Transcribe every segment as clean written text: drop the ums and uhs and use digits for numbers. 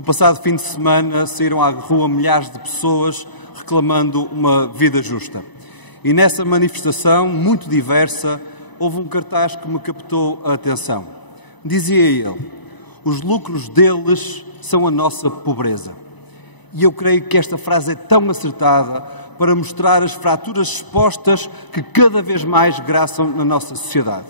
No passado fim de semana saíram à rua milhares de pessoas reclamando uma vida justa. E nessa manifestação, muito diversa, houve um cartaz que me captou a atenção. Dizia ele: os lucros deles são a nossa pobreza. E eu creio que esta frase é tão acertada para mostrar as fraturas expostas que cada vez mais graçam na nossa sociedade.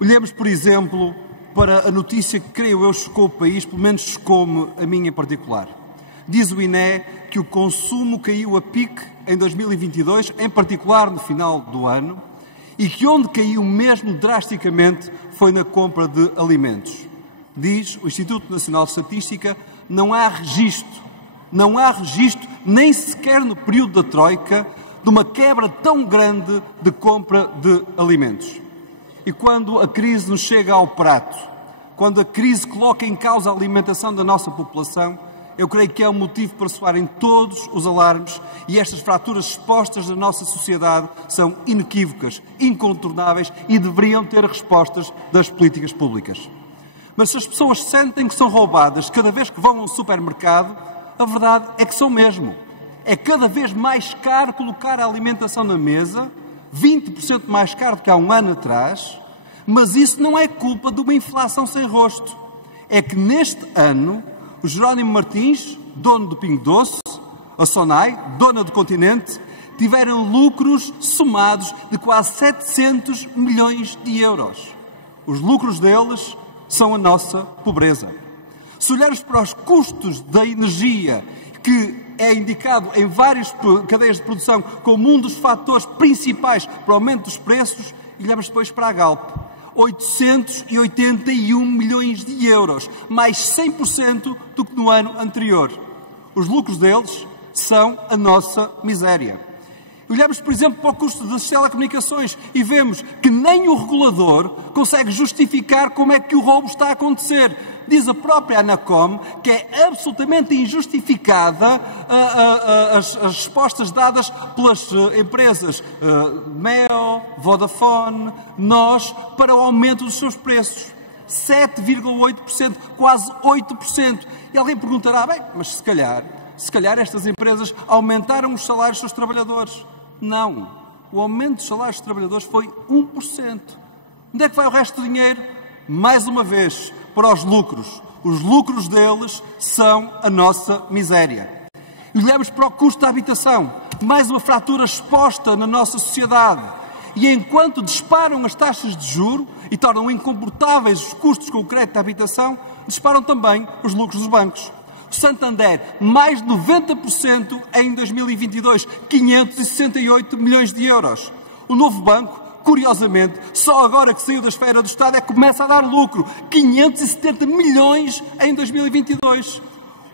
Olhemos, por exemplo, para a notícia que, creio eu, chocou o país, pelo menos chocou-me a mim em particular. Diz o INE que o consumo caiu a pique em 2022, em particular no final do ano, e que onde caiu mesmo drasticamente foi na compra de alimentos. Diz o Instituto Nacional de Estatística, não há registro, nem sequer no período da Troika, de uma quebra tão grande de compra de alimentos. E quando a crise nos chega ao prato, quando a crise coloca em causa a alimentação da nossa população, eu creio que é um motivo para soarem todos os alarmes, e estas fraturas expostas na nossa sociedade são inequívocas, incontornáveis e deveriam ter respostas das políticas públicas. Mas se as pessoas sentem que são roubadas cada vez que vão a um supermercado, a verdade é que são mesmo. É cada vez mais caro colocar a alimentação na mesa, 20% mais caro do que há um ano atrás, mas isso não é culpa de uma inflação sem rosto. É que neste ano, o Jerónimo Martins, dono do Pingo Doce, a Sonai, dona do Continente, tiveram lucros somados de quase 700 milhões de euros. Os lucros deles são a nossa pobreza. Se olharmos para os custos da energia, que é indicado em várias cadeias de produção como um dos fatores principais para o aumento dos preços, e olhamos depois para a Galp, 881 milhões de euros, mais 100% do que no ano anterior. Os lucros deles são a nossa miséria. Olhamos, por exemplo, para o custo das telecomunicações e vemos que nem o regulador consegue justificar como é que o roubo está a acontecer. Diz a própria Anacom que é absolutamente injustificada as respostas dadas pelas empresas Meo, Vodafone, NOS, para o aumento dos seus preços. 7,8%, quase 8%. E alguém perguntará, bem, mas se calhar estas empresas aumentaram os salários dos seus trabalhadores. Não. O aumento dos salários dos trabalhadores foi 1%. Onde é que vai o resto do dinheiro? Mais uma vez, para os lucros. Os lucros deles são a nossa miséria. E olhamos para o custo da habitação. Mais uma fratura exposta na nossa sociedade. E enquanto disparam as taxas de juro e tornam incomportáveis os custos com o crédito de habitação, disparam também os lucros dos bancos. O Santander, mais de 90% em 2022, 568 milhões de euros. O Novo Banco, curiosamente, só agora que saiu da esfera do Estado é que começa a dar lucro, 570 milhões em 2022.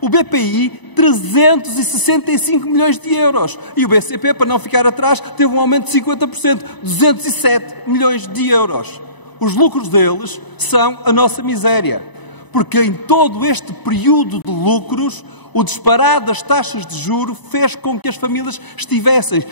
O BPI, 365 milhões de euros. E o BCP, para não ficar atrás, teve um aumento de 50%, 207 milhões de euros. Os lucros deles são a nossa miséria. Porque em todo este período de lucros, o disparar das taxas de juro fez com que as famílias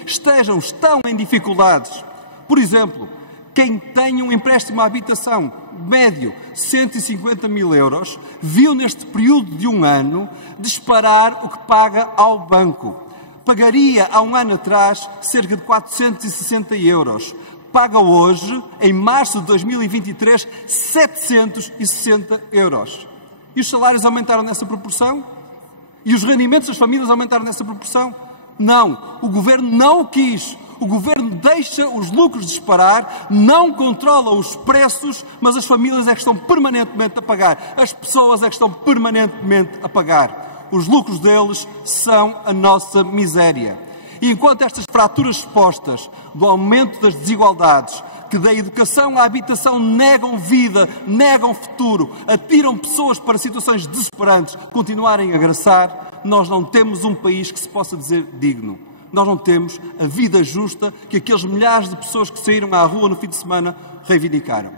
estão em dificuldades. Por exemplo, quem tem um empréstimo à habitação médio, 150 mil euros, viu neste período de um ano disparar o que paga ao banco. Pagaria há um ano atrás cerca de 460 euros. Paga hoje, em março de 2023, 760 euros. E os salários aumentaram nessa proporção? E os rendimentos das famílias aumentaram nessa proporção? Não. O Governo não o quis. O Governo deixa os lucros disparar, não controla os preços, mas as famílias é que estão permanentemente a pagar. As pessoas é que estão permanentemente a pagar. Os lucros deles são a nossa miséria. E enquanto estas fraturas expostas do aumento das desigualdades, que da educação à habitação negam vida, negam futuro, atiram pessoas para situações desesperantes, continuarem a agraçar, nós não temos um país que se possa dizer digno. Nós não temos a vida justa que aqueles milhares de pessoas que saíram à rua no fim de semana reivindicaram.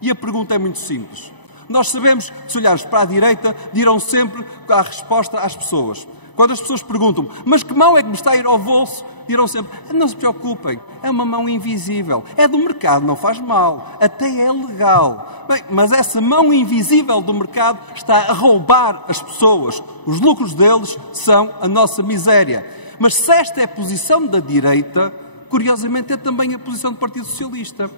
E a pergunta é muito simples. Nós sabemos que, se olharmos para a direita, dirão sempre a resposta às pessoas. Quando as pessoas perguntam, mas que mão é que me está a ir ao bolso? dirão sempre, não se preocupem, é uma mão invisível, é do mercado, não faz mal, até é legal. Bem, mas essa mão invisível do mercado está a roubar as pessoas. Os lucros deles são a nossa miséria. Mas se esta é a posição da direita, curiosamente é também a posição do Partido Socialista.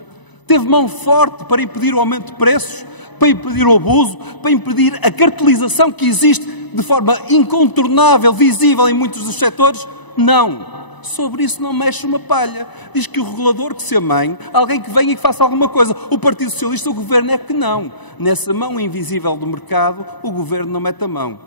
Teve mão forte para impedir o aumento de preços, para impedir o abuso, para impedir a cartelização que existe de forma incontornável, visível em muitos dos setores? Não. Sobre isso não mexe uma palha. Diz que o regulador que se amanhe, alguém que venha e que faça alguma coisa. O Partido Socialista, o Governo é que não. Nessa mão invisível do mercado, o Governo não mete a mão.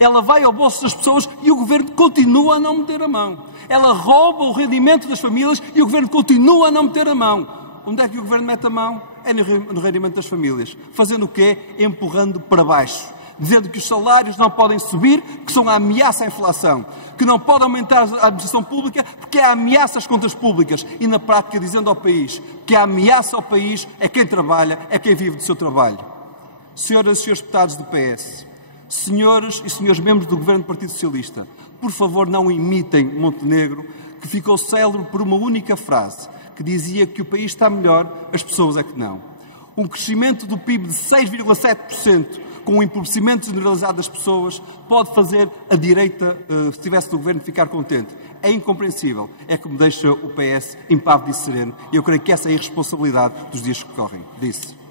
Ela vai ao bolso das pessoas e o Governo continua a não meter a mão. Ela rouba o rendimento das famílias e o Governo continua a não meter a mão. Onde é que o Governo mete a mão? É no rendimento das famílias. Fazendo o quê? Empurrando para baixo. Dizendo que os salários não podem subir, que são a ameaça à inflação. Que não pode aumentar a administração pública porque há ameaças contra as públicas. E na prática dizendo ao país que a ameaça ao país é quem trabalha, é quem vive do seu trabalho. Senhoras e senhores deputados do PS, senhoras e senhores membros do Governo do Partido Socialista, por favor não imitem Montenegro, que ficou célebre por uma única frase, que dizia que o país está melhor, as pessoas é que não. Um crescimento do PIB de 6,7%, com o empobrecimento generalizado das pessoas, pode fazer a direita, se estivesse no governo, ficar contente. É incompreensível. É que me deixa o PS impávido e sereno. E eu creio que essa é a irresponsabilidade dos dias que correm. Disse.